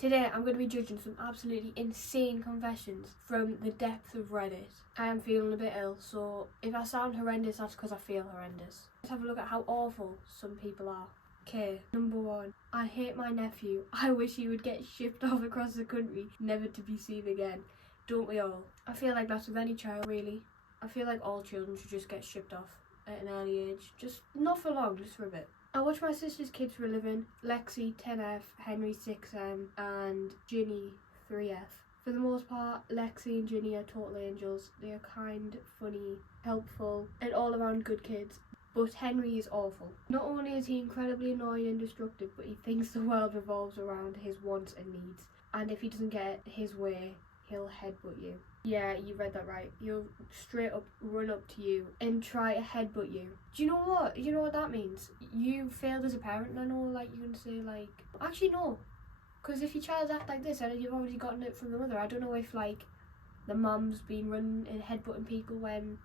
Today I'm going to be judging some absolutely insane confessions from the depths of Reddit. I am feeling a bit ill, so if I sound horrendous, that's because I feel horrendous. Let's have a look at how awful some people are. Okay, number 1. I hate my nephew. I wish he would get shipped off across the country, never to be seen again. Don't we all? I feel like that's with any child, really. I feel like all children should just get shipped off at an early age. Just not for long, just for a bit. I watch my sister's kids for a living. Lexi 10F, Henry 6M and Ginny 3F. For the most part, Lexi and Ginny are total angels. They are kind, funny, helpful and all around good kids. But Henry is awful. Not only is he incredibly annoying and destructive, but he thinks the world revolves around his wants and needs. And if he doesn't get his way, he'll headbutt you. Yeah, you read that right. He'll straight up run up to you and try to headbutt you. Do you know what? You know what that means? You failed as a parent. I know, like, you can say, like... Actually, no. Because if your child acts like this, and you've already gotten it from the mother, I don't know if, like, the mum's been running and headbutting people when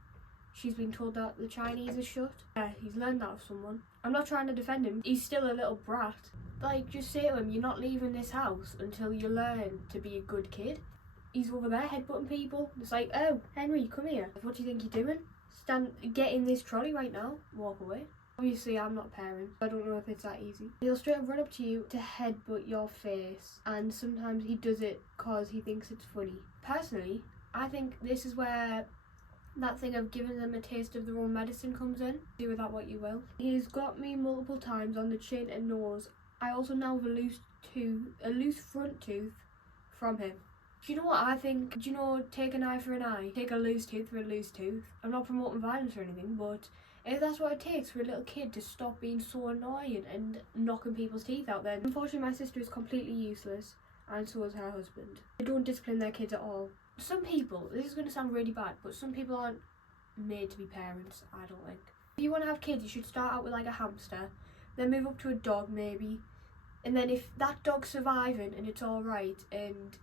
she's been told that the Chinese is shut. Yeah, he's learned that of someone. I'm not trying to defend him. He's still a little brat. Like, just say to him, you're not leaving this house until you learn to be a good kid. He's over there headbutting people. It's like, oh, Henry, come here. What do you think you're doing? Get in this trolley right now. Walk away. Obviously, I'm not a parent. I don't know if it's that easy. He'll straight up run up to you to headbutt your face. And sometimes he does it because he thinks it's funny. Personally, I think this is where that thing of giving them a taste of their own medicine comes in. Do with that what you will. He's got me multiple times on the chin and nose. I also now have a loose front tooth from him. Do you know what I think? Do you know, take an eye for an eye? Take a loose tooth for a loose tooth. I'm not promoting violence or anything, but if that's what it takes for a little kid to stop being so annoying and knocking people's teeth out, then unfortunately my sister is completely useless, and so is her husband. They don't discipline their kids at all. Some people, this is going to sound really bad, but some people aren't made to be parents, I don't think. If you want to have kids, you should start out with like a hamster, then move up to a dog maybe, and then if that dog's surviving and it's alright, and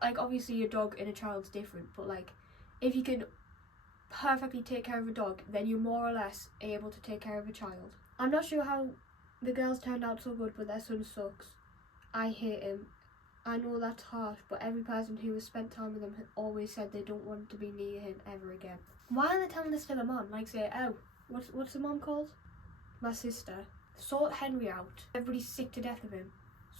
like, obviously a dog and a child's different, but like, if you can perfectly take care of a dog, then you're more or less able to take care of a child. I'm not sure how the girls turned out so good, but their son sucks. I hate him. I know that's harsh, but every person who has spent time with him has always said they don't want to be near him ever again. Why aren't they telling this to the mom? Like, say, oh, what's the mom called? My sister. Sort Henry out. Everybody's sick to death of him.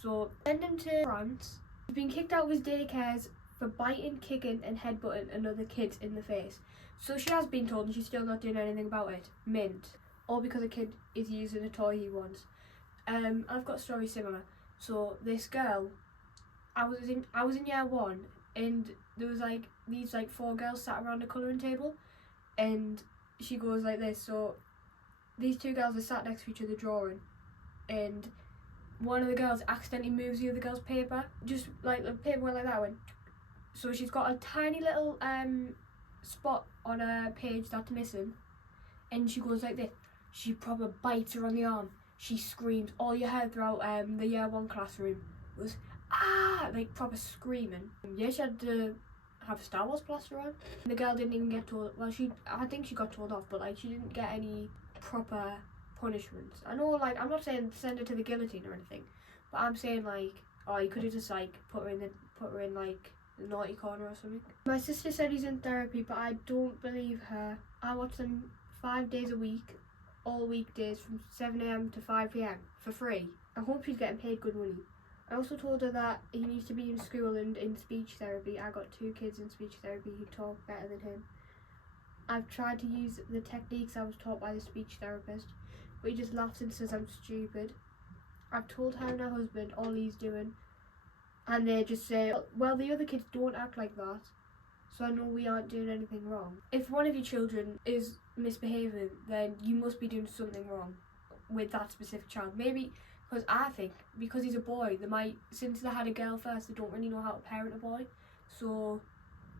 So send him to France. He's been kicked out of his daycares for biting, kicking and headbutting another kids in the face. So she has been told and she's still not doing anything about it. Mint. All because a kid is using a toy he wants. I've got a story similar. So this girl, I was in year 1 and there was like these like 4 girls sat around a colouring table and she goes like this. So these 2 girls are sat next to each other drawing and one of the girls accidentally moves the other girl's paper, just like the paper went like that one. So she's got a tiny little spot on her page that's missing, and she goes like this. She proper bites her on the arm. She screams. All you heard throughout the year 1 classroom was ah, like proper screaming. Yeah, she had to have a Star Wars plaster on. The girl didn't even get told. Well, I think she got told off, but like she didn't get any proper punishments. I know, like, I'm not saying send her to the guillotine or anything, but I'm saying like, oh, you could have just like put her in like the naughty corner or something. My sister said he's in therapy, but I don't believe her. I watch them 5 days a week, all weekdays from 7 AM to 5 PM for free. I hope she's getting paid good money. I also told her that he needs to be in school and in speech therapy. I got 2 kids in speech therapy who talk better than him. I've tried to use the techniques I was taught by the speech therapist, but he just laughs and says I'm stupid. I've told her and her husband all he's doing, and they just say, well, the other kids don't act like that, so I know we aren't doing anything wrong. If one of your children is misbehaving, then you must be doing something wrong with that specific child. Maybe, because I think, because he's a boy, since they had a girl first, they don't really know how to parent a boy, so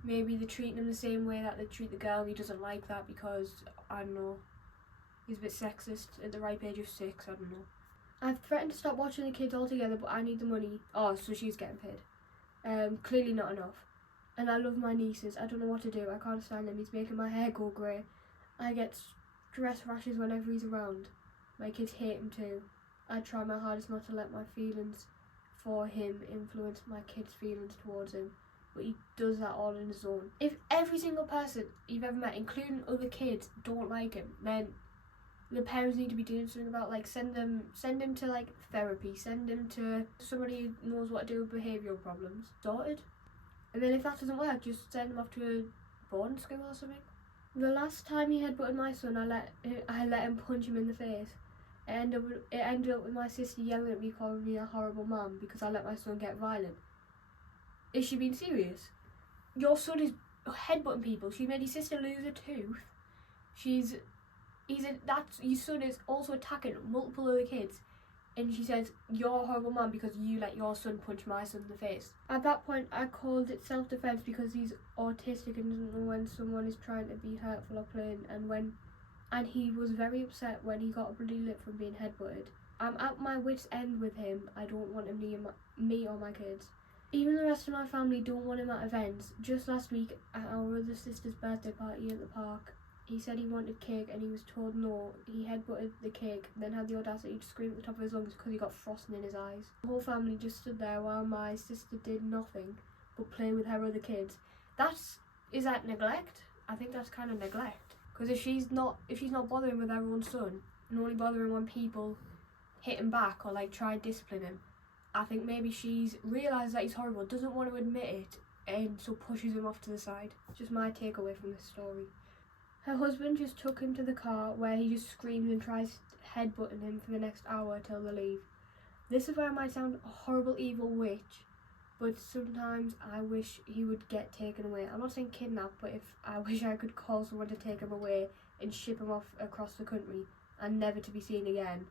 maybe they're treating him the same way that they treat the girl. He doesn't like that because, I don't know, he's a bit sexist at the ripe age of 6, I don't know. I've threatened to stop watching the kids altogether, but I need the money. Oh, so she's getting paid. Clearly not enough. And I love my nieces. I don't know what to do. I can't stand him. He's making my hair go grey. I get stress rashes whenever he's around. My kids hate him too. I try my hardest not to let my feelings for him influence my kids' feelings towards him, but he does that all on his own. If every single person you've ever met, including other kids, don't like him, then the parents need to be doing something about, like, send him to like therapy, send him to somebody who knows what to do with behavioural problems. Sorted. And then if that doesn't work, just send him off to a boarding school or something. The last time he headbutted my son, I let him punch him in the face. It ended up with my sister yelling at me, calling me a horrible mum because I let my son get violent. Is she being serious? Your son is headbutting people. She made your sister lose a tooth. Your son is also attacking multiple other kids, and she says you're a horrible mum because you let your son punch my son in the face. At that point, I called it self-defense because he's autistic and doesn't know when someone is trying to be hurtful or playing, and he was very upset when he got a bloody lip from being headbutted. I'm at my wit's end with him. I don't want him near me or my kids. Even the rest of my family don't want him at events. Just last week at our other sister's birthday party at the park, he said he wanted cake and he was told no. He headbutted the cake, then had the audacity to scream at the top of his lungs because he got frosting in his eyes. The whole family just stood there while my sister did nothing but play with her other kids. Is that neglect? I think that's kind of neglect. Because if she's not bothering with her own son and only bothering when people hit him back or like try and discipline him, I think maybe she's realised that he's horrible, doesn't want to admit it, and so pushes him off to the side. Just my takeaway from this story. Her husband just took him to the car where he just screams and tries headbutting him for the next hour till they leave. This is where I might sound a horrible evil witch, but sometimes I wish he would get taken away. I'm not saying kidnap, but if I wish I could call someone to take him away and ship him off across the country and never to be seen again.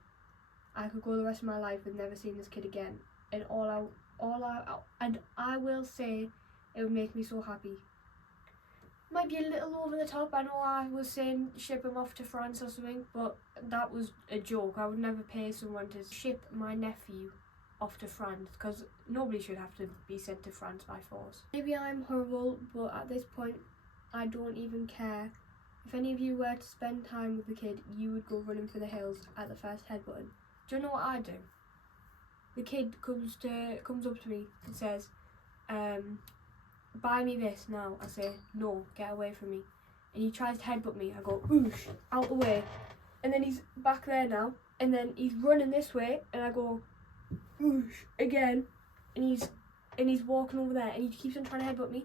I could go the rest of my life with never seeing this kid again, and I will say it would make me so happy. Might be a little over the top. I know I was saying ship him off to France or something, but that was a joke. I would never pay someone to ship my nephew off to France, because nobody should have to be sent to France by force. Maybe I'm horrible, but at this point I don't even care. If any of you were to spend time with the kid, you would go running for the hills at the first headbutton. Do you know what I do? The kid comes up to me and says, buy me this now. I say, no, get away from me. And he tries to headbutt me. I go, oosh, out the way. And then he's back there now. And then he's running this way. And I go, oosh, again. And he's walking over there. And he keeps on trying to headbutt me.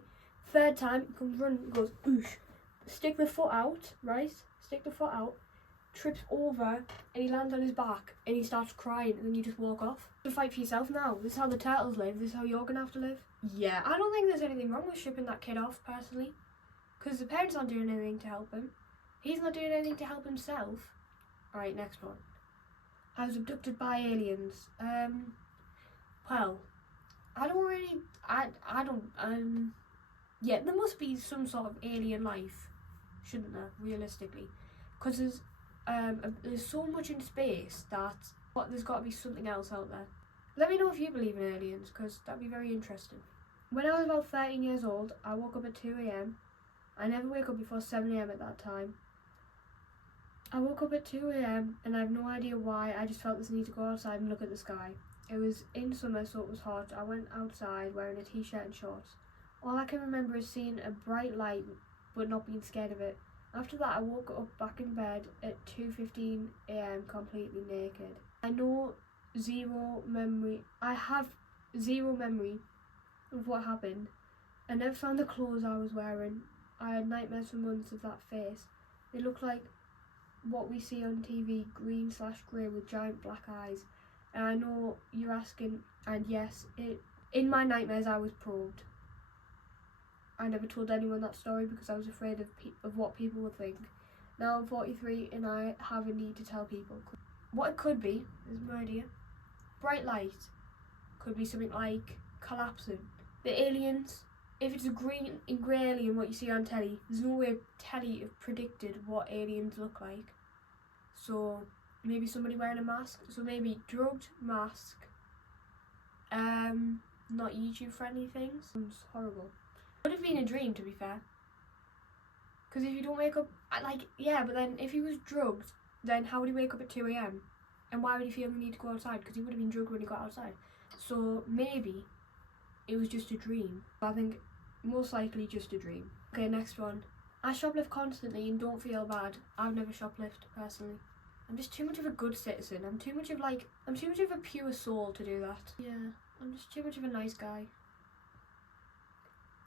Third time, he comes running and goes, oosh. Stick the foot out, right? Stick the foot out. Trips over. And he lands on his back. And he starts crying. And then you just walk off. To fight for yourself now. This is how the turtles live. This is how you're going to have to live. Yeah, I don't think there's anything wrong with shipping that kid off, personally. Because the parents aren't doing anything to help him. He's not doing anything to help himself. Alright, next one. I was abducted by aliens. Well, I don't really... Yeah, there must be some sort of alien life, shouldn't there, realistically? Because there's so much in space that there's got to be something else out there. Let me know if you believe in aliens, because that'd be very interesting. When I was about 13 years old, I woke up at 2 a.m. I never wake up before 7 a.m. at that time. I woke up at 2 a.m. and I have no idea why. I just felt this need to go outside and look at the sky. It was in summer, so it was hot. I went outside wearing a t-shirt and shorts. All I can remember is seeing a bright light, but not being scared of it. After that, I woke up back in bed at 2:15 a.m. completely naked. I have zero memory of what happened. I never found the clothes I was wearing. I had nightmares for months of that face. It looked like what we see on TV, green/grey with giant black eyes. And I know you're asking, and yes, in my nightmares I was probed. I never told anyone that story because I was afraid of what people would think. Now I'm 43 and I have a need to tell people. What it could be is my idea. Bright light could be something like collapsing. The aliens, if it's a green and grey alien, what you see on telly, there's no way telly have predicted what aliens look like. So maybe somebody wearing a mask. So maybe drugged mask. Not YouTube friendly things. It's horrible. Would have been a dream, to be fair. Because if you don't wake up, but then if he was drugged, then how would he wake up at 2 a.m? And why would he feel the need to go outside? Because he would have been drugged when he got outside. So maybe it was just a dream. I think most likely just a dream. Okay, next one. I shoplift constantly and don't feel bad. I've never shoplift personally. I'm just too much of a good citizen. I'm too much of a pure soul to do that. Yeah, I'm just too much of a nice guy.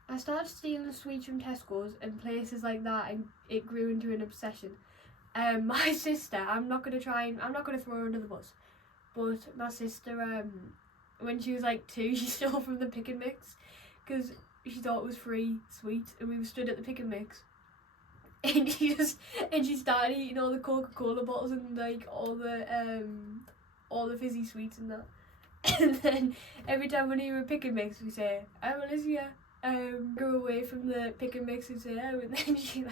I started stealing sweets from Tesco's and places like that, and it grew into an obsession. My sister, I'm not gonna throw her under the bus, but my sister, when she was like 2, she stole from the pick and mix because she thought it was free sweets, and we were stood at the pick and mix, and she started eating all the Coca-Cola bottles and like all the fizzy sweets and that. And then every time when we were pick and mix, we say, "I'm Alicia." Go away from the pick and mix and say, "Oh," and then she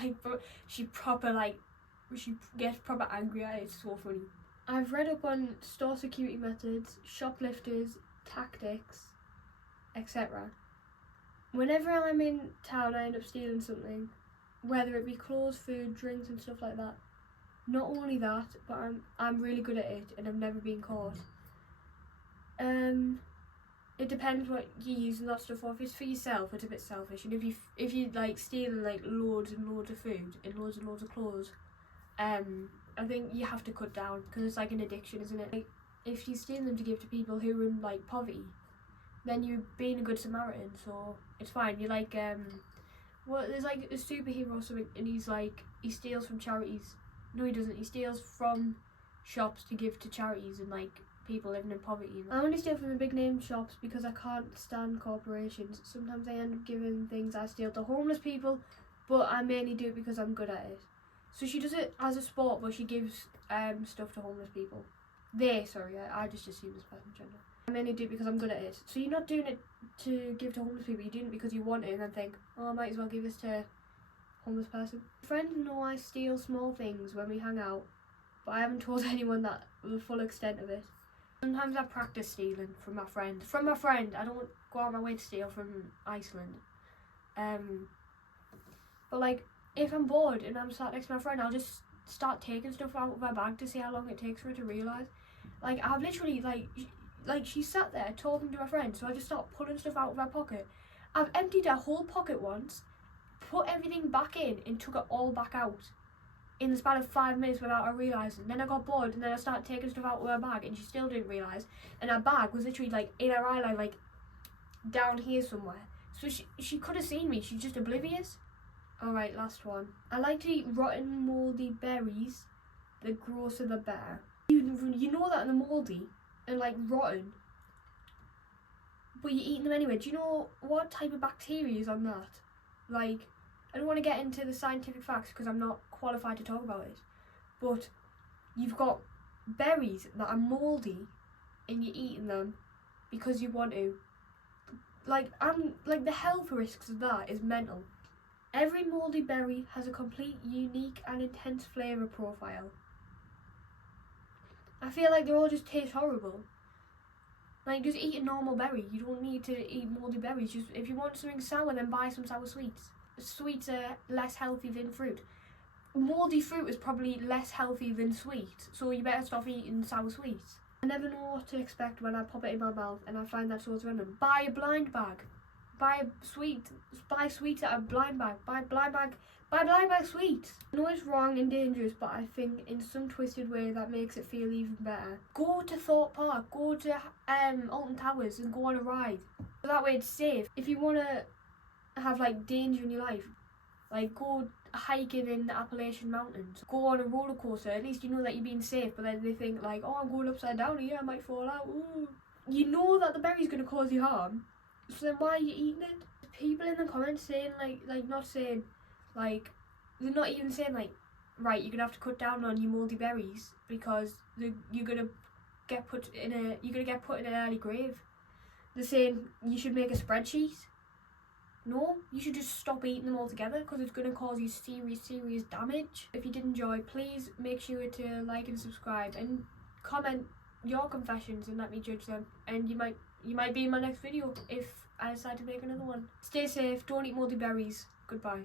gets proper angry at it. It's so funny. I've read up on store security methods, shoplifters, tactics, etc. Whenever I'm in town, I end up stealing something, whether it be clothes, food, drinks and stuff like that. Not only that, but I'm really good at it and I've never been caught. It depends what you're using that stuff for. If it's for yourself, it's a bit selfish. And if you like stealing like loads and loads of food and loads of clothes, I think you have to cut down because it's like an addiction, isn't it? Like if you steal them to give to people who are in like poverty, then you're being a good Samaritan, so it's fine. You're like well, there's like a superhero or something, and he steals from charities. No, he doesn't. He steals from shops to give to charities and like people living in poverty. I only steal from the big name shops because I can't stand corporations. Sometimes I end up giving things I steal to homeless people, but I mainly do it because I'm good at it. So she does it as a sport, but she gives stuff to homeless people. I just assume this person gender. I mainly do it because I'm good at it. So you're not doing it to give to homeless people, you're doing it because you want it and then think, oh, I might as well give this to a homeless person. Friends know I steal small things when we hang out, but I haven't told anyone that the full extent of it. Sometimes I practice stealing from my friend. I don't go out my way to steal from Iceland. But like, if I'm bored and I'm sat next to my friend, I'll just start taking stuff out of her bag to see how long it takes for her to realise. Like, I've literally, she sat there talking to her friend, so I just start pulling stuff out of her pocket. I've emptied her whole pocket once, put everything back in, and took it all back out in the span of 5 minutes without her realising. Then I got bored and then I started taking stuff out of her bag and she still didn't realise. And her bag was literally like in her eyeline, like down here somewhere. So she could have seen me, she's just oblivious. Alright, last one. I like to eat rotten, mouldy berries. The grosser the better. You know that they're mouldy and like rotten, but you're eating them anyway. Do you know what type of bacteria is on that? Like, I don't want to get into the scientific facts because I'm not qualified to talk about it, but you've got berries that are mouldy and you're eating them because you want to. The health risks of that is mental. Every mouldy berry has a complete, unique and intense flavour profile. I feel like they all just taste horrible. Like, just eat a normal berry. You don't need to eat mouldy berries. Just if you want something sour, then buy some sour sweets. Sweets are less healthy than fruit. Mouldy fruit is probably less healthy than sweet, so you better stop eating sour sweets. I never know what to expect when I pop it in my mouth, and I find that so random. Buy a blind bag. Buy sweets at a blind bag. Buy blind bag sweets. I know it's wrong and dangerous, but I think in some twisted way that makes it feel even better. Go to Thorpe Park, go to Alton Towers and go on a ride. So that way it's safe. If you want to have like danger in your life, like go hiking in the Appalachian Mountains, go on a roller coaster, at least you know that you're being safe. But then they think like, oh, I'm going upside down here, I might fall out. Ooh. You know that the berry's going to cause you harm, so then why are you eating it? People in the comments saying they're not even saying like, right, you're gonna have to cut down on your mouldy berries because you're gonna get put in an early grave. They're saying you should make a spreadsheet. No, you should just stop eating them altogether because it's going to cause you serious damage. If you did enjoy, please make sure to like and subscribe and comment your confessions and let me judge them. And you might be in my next video if I decide to make another one. Stay safe, don't eat mouldy berries. Goodbye.